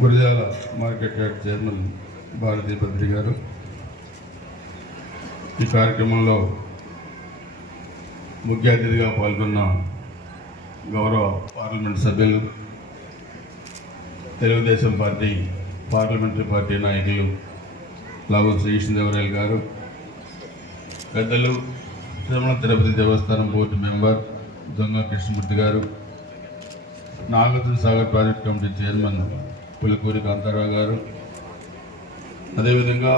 Gurazala market yard chairman Bharati Badri garu ఈ కార్యక్రమంలో ముఖ్య అతిథిగా పాల్గొన్న గౌరవ పార్లమెంట్ సభ్యులు తెలుగుదేశం పార్టీ పార్లమెంటరీ పార్టీ నాయకులు లావు శ్రీకృష్ణదేవరాయలు గారు పెద్దలు తిరుమల తిరుపతి దేవస్థానం board member Donga Krishnamurthy garu Nagarjuna Sagar project committee chairman Pulikuri Kantharao garu అదేవిధంగా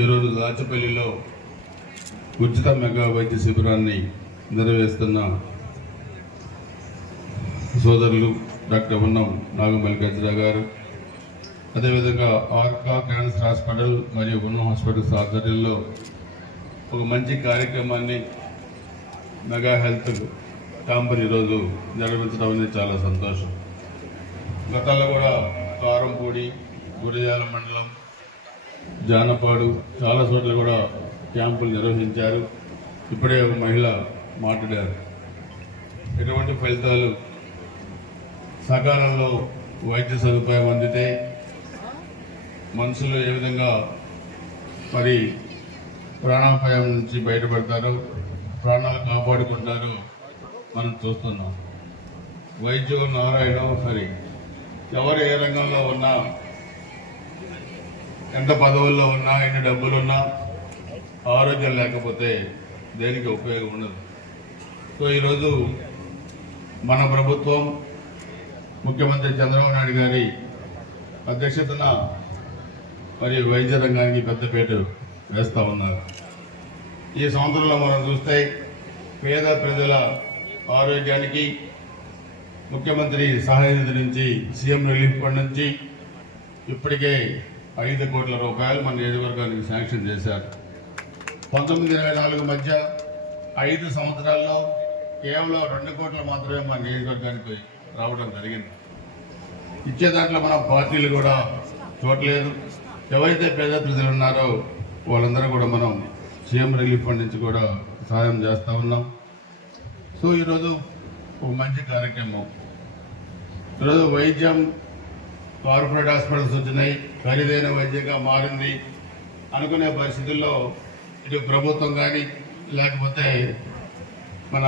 ఈరోజు దాచపల్లిలో ఉచిత మెగా వైద్య శిబిరాన్ని నెరవేరుస్తున్న సోదరులు డాక్టర్ ఉన్నం నాగమల్లికార్జున గారు అదేవిధంగా ఆర్కా క్యాన్సర్ హాస్పిటల్ మరియు ఉన్నం హాస్పిటల్స్ ఆధ్వర్యంలో ఒక మంచి కార్యక్రమాన్ని మెగా హెల్త్ క్యాంపర్ ఈరోజు నిర్వహించడం అనేది చాలా సంతోషం గతంలో కూడా కారంపూడి గురజాల మండలం జానపాడు చాలా చోట్ల కూడా క్యాంపులు నిర్వహించారు ఇప్పుడే ఒక మహిళ మాట్లాడారు ఎటువంటి ఫలితాలు సకాలంలో వైద్య సదుపాయం అందితే మనుషులు ఏ విధంగా మరి ప్రాణాపాయం నుంచి బయటపడతారు ప్రాణాలు కాపాడుకుంటారో మనం చూస్తున్నాం వైద్యం నారాయణ సరే ఎవరు ఏ రంగంలో ఉన్నా ఎంత పదవుల్లో ఉన్నా ఎన్ని డబ్బులున్నా ఆరోగ్యం లేకపోతే దేనికి ఉపయోగం ఉండదు సో ఈరోజు మన ప్రభుత్వం ముఖ్యమంత్రి చంద్రబాబు నాయుడు గారి అధ్యక్షతన మరి వైద్య రంగానికి పెద్దపేట వేస్తూ ఉన్నారు ఈ సంవత్సరంలో మనం చూస్తే పేద ప్రజల ఆరోగ్యానికి ముఖ్యమంత్రి సహాయ నిధి నుంచి సీఎం రిలీఫ్ ఫండ్ నుంచి ఇప్పటికే ఐదు కోట్ల రూపాయలు మన నియోజకవర్గానికి శాంక్షన్ చేశారు పంతొమ్మిది ఇరవై నాలుగు మధ్య ఐదు సంవత్సరాల్లో కేవలం రెండు కోట్లు మాత్రమే మన నియోజకవర్గానికి రావడం జరిగింది ఇచ్చే దాంట్లో మన పార్టీలు కూడా చూడలేదు ఎవరైతే పేద ప్రజలు ఉన్నారో వాళ్ళందరూ కూడా మనం సీఎం రిలీఫ్ ఫండ్ నుంచి కూడా సహాయం చేస్తూ ఉన్నాం సో ఈరోజు ఒక మంచి కార్యక్రమం ఈరోజు వైద్యం కార్పొరేట్ హాస్పిటల్స్ వచ్చినాయి ఖరీదైన వైద్యంగా మారింది అనుకునే పరిస్థితుల్లో ఇటు ప్రభుత్వం కానీ లేకపోతే మన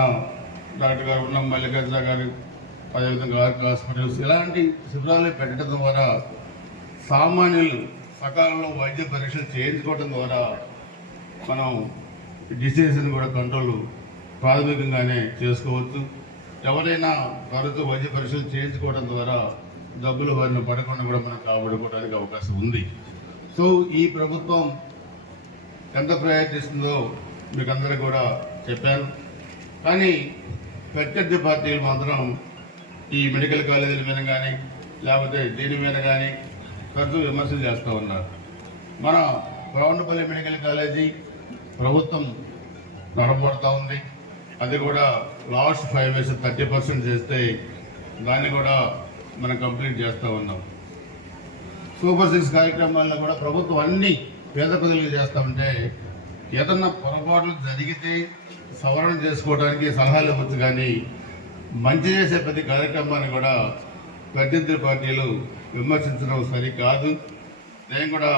డాక్టర్ గారు ఉన్న మల్లికార్జున గారు అదేవిధంగా హాస్పిటల్స్ ఇలాంటి శిబిరాలు పెట్టడం ద్వారా సామాన్యులు సకాలంలో వైద్య పరీక్షలు చేయించుకోవడం ద్వారా మనం డిసీజ్ని కూడా కంట్రోల్ ప్రాథమికంగానే చేసుకోవచ్చు ఎవరైనా వారితో వైద్య పరీక్షలు చేయించుకోవడం ద్వారా డబ్బులు వారిని పడకుండా కూడా మనం కాబడుకోవడానికి అవకాశం ఉంది సో ఈ ప్రభుత్వం ఎంత ప్రయత్నిస్తుందో మీకు అందరూ కూడా చెప్పాను కానీ ప్రత్యర్థి పార్టీలు మాత్రం ఈ మెడికల్ కాలేజీల మీద కానీ లేకపోతే దీని మీద కానీ తరచూ విమర్శలు చేస్తూ ఉన్నారు మన ప్రౌండ్పల్లి మెడికల్ కాలేజీ ప్రభుత్వం నడపబడుతూ ఉంది అది కూడా last five years thirty percent చేస్తే దాన్ని కూడా మనం కంప్లీట్ చేస్తూ ఉన్నాం సూపర్ సిక్స్ కార్యక్రమాల్లో కూడా ప్రభుత్వం అన్ని పేద ప్రజలకు చేస్తామంటే ఏదన్నా పొరపాట్లు జరిగితే సవరణ చేసుకోవడానికి సలహాలు ఇవ్వచ్చు కానీ మంచి చేసే ప్రతి కార్యక్రమాన్ని కూడా ప్రత్యర్థి పార్టీలు విమర్శించడం సరికాదు నేను కూడా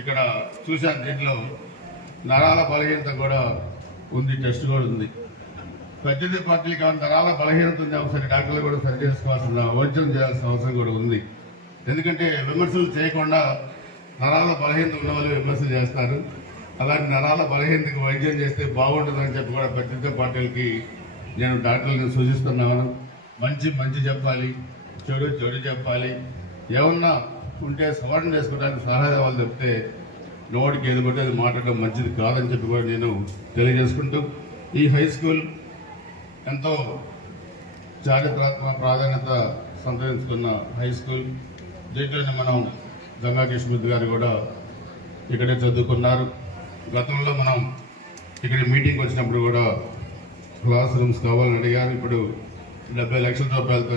ఇక్కడ చూశాను దీంట్లో నరాల బలహీనత కూడా ఉంది టెస్ట్ కూడా ఉంది పెద్దది పార్టీ కావడం తరాల బలహీనత ఉంది ఒకసారి డాక్టర్లు కూడా సరి చేసుకోవాల్సిన వైద్యం చేయాల్సిన అవసరం కూడా ఉంది ఎందుకంటే విమర్శలు చేయకుండా నరాల బలహీనత ఉన్న వాళ్ళు విమర్శలు చేస్తారు అలాంటి నరాల బలహీనతకి వైద్యం చేస్తే బాగుంటుందని చెప్పి కూడా పెద్ద పార్టీలకి నేను డాక్టర్లను సూచిస్తున్నాను మంచి మంచి చెప్పాలి చెడు చెడు చెప్పాలి ఏమన్నా ఉంటే సవరణ చేసుకోవడానికి సహాయ వాళ్ళు చెప్తే నోటికి ఏది అది మాట్లాడడం మంచిది కాదని చెప్పి కూడా నేను తెలియజేసుకుంటూ ఈ హై స్కూల్ ఎంతో చారిత్రాత్మక ప్రాధాన్యత సంతరించుకున్న హై స్కూల్ దీంట్లోనే మనం గంగా కిషోర్ గారు కూడా ఇక్కడే చదువుకున్నారు గతంలో మనం ఇక్కడ మీటింగ్ వచ్చినప్పుడు కూడా క్లాస్ రూమ్స్ కావాలని అడిగారు ఇప్పుడు డెబ్బై లక్షల రూపాయలతో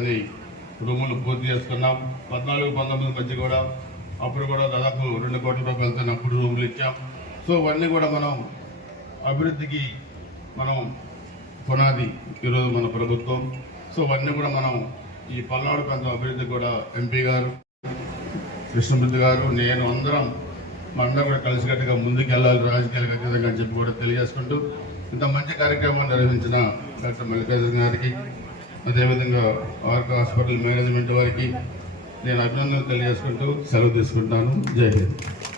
రూములు పూర్తి చేసుకున్నాం పద్నాలుగు పంతొమ్మిది మధ్య కూడా అప్పుడు కూడా దాదాపు రెండు కోట్ల రూపాయలతో అప్పుడు రూములు ఇచ్చాం సో ఇవన్నీ కూడా మనం అభివృద్ధికి మనం పునాది ఈరోజు మన ప్రభుత్వం సో అవన్నీ కూడా మనం ఈ పల్నాడు ప్రాంతం అభివృద్ధి కూడా ఎంపీ గారు కృష్ణమూర్తి గారు నేను అందరం మనందరం కూడా కలిసికట్టుగా ముందుకెళ్ళాలి రాజకీయాలు ఖచ్చితంగా అని చెప్పి కూడా తెలియజేసుకుంటూ ఇంత మంచి కార్యక్రమాన్ని నిర్వహించిన డాక్టర్ మల్లికార్జున గారికి అదేవిధంగా ఆర్క హాస్పిటల్ మేనేజ్మెంట్ వారికి నేను అభినందనలు తెలియజేసుకుంటూ సెలవు తీసుకుంటాను జై హింద్